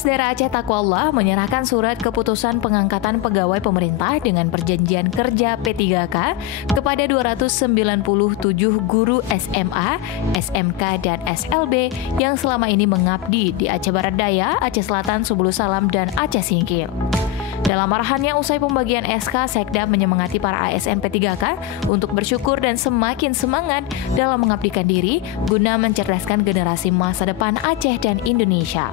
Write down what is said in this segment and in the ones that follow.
Sekretaris Daerah Aceh Taqwallah menyerahkan surat keputusan pengangkatan pegawai pemerintah dengan perjanjian kerja P3K kepada 297 guru SMA, SMK, dan SLB yang selama ini mengabdi di Aceh Barat Daya, Aceh Selatan, Subulu Salam, dan Aceh Singkil. Dalam arahannya usai pembagian SK, Sekda menyemangati para ASN P3K untuk bersyukur dan semakin semangat dalam mengabdikan diri guna mencerdaskan generasi masa depan Aceh dan Indonesia.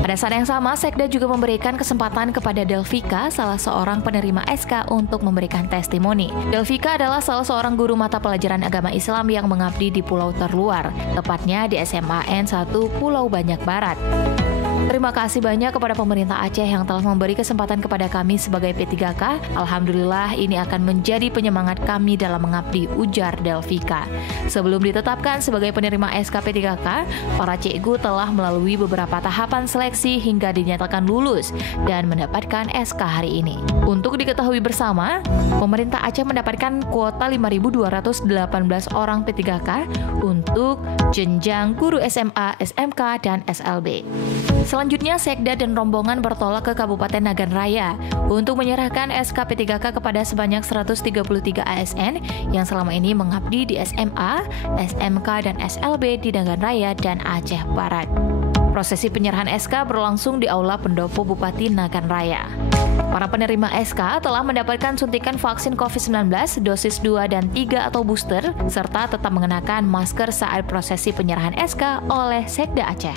Pada saat yang sama, Sekda juga memberikan kesempatan kepada Delvika, salah seorang penerima SK, untuk memberikan testimoni. Delvika adalah salah seorang guru mata pelajaran agama Islam yang mengabdi di pulau terluar, tepatnya di SMAN 1 Pulau Banyak Barat. Terima kasih banyak kepada pemerintah Aceh yang telah memberi kesempatan kepada kami sebagai P3K. Alhamdulillah ini akan menjadi penyemangat kami dalam mengabdi, ujar Delvika. Sebelum ditetapkan sebagai penerima SK P3K, para cikgu telah melalui beberapa tahapan seleksi hingga dinyatakan lulus dan mendapatkan SK hari ini. Untuk diketahui bersama, pemerintah Aceh mendapatkan kuota 5.218 orang P3K untuk jenjang guru SMA, SMK, dan SLB. Selanjutnya, Sekda dan rombongan bertolak ke Kabupaten Nagan Raya untuk menyerahkan SK P3K kepada sebanyak 133 ASN yang selama ini mengabdi di SMA, SMK, dan SLB di Nagan Raya dan Aceh Barat. Prosesi penyerahan SK berlangsung di Aula Pendopo Bupati Nagan Raya. Para penerima SK telah mendapatkan suntikan vaksin COVID-19 dosis 2 dan 3 atau booster, serta tetap mengenakan masker saat prosesi penyerahan SK oleh Sekda Aceh.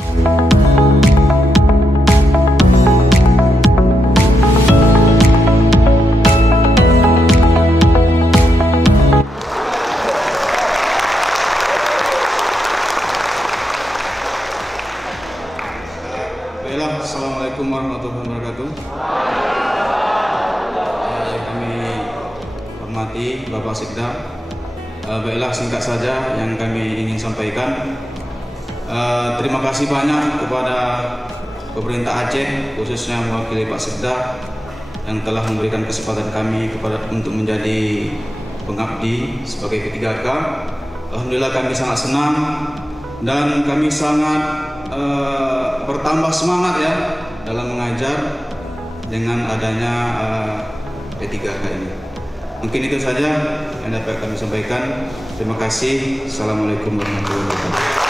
Assalamualaikum warahmatullahi wabarakatuh. Kami hormati Bapak Sekda. Baiklah, singkat saja yang kami ingin sampaikan. Terima kasih banyak kepada pemerintah Aceh, khususnya mewakili Pak Sekda yang telah memberikan kesempatan kami untuk menjadi pengabdi sebagai P3K. Alhamdulillah kami sangat senang dan kami sangat bertambah semangat ya dalam mengajar dengan adanya P3K ini. Mungkin itu saja yang dapat kami sampaikan. Terima kasih. Assalamualaikum warahmatullahi wabarakatuh.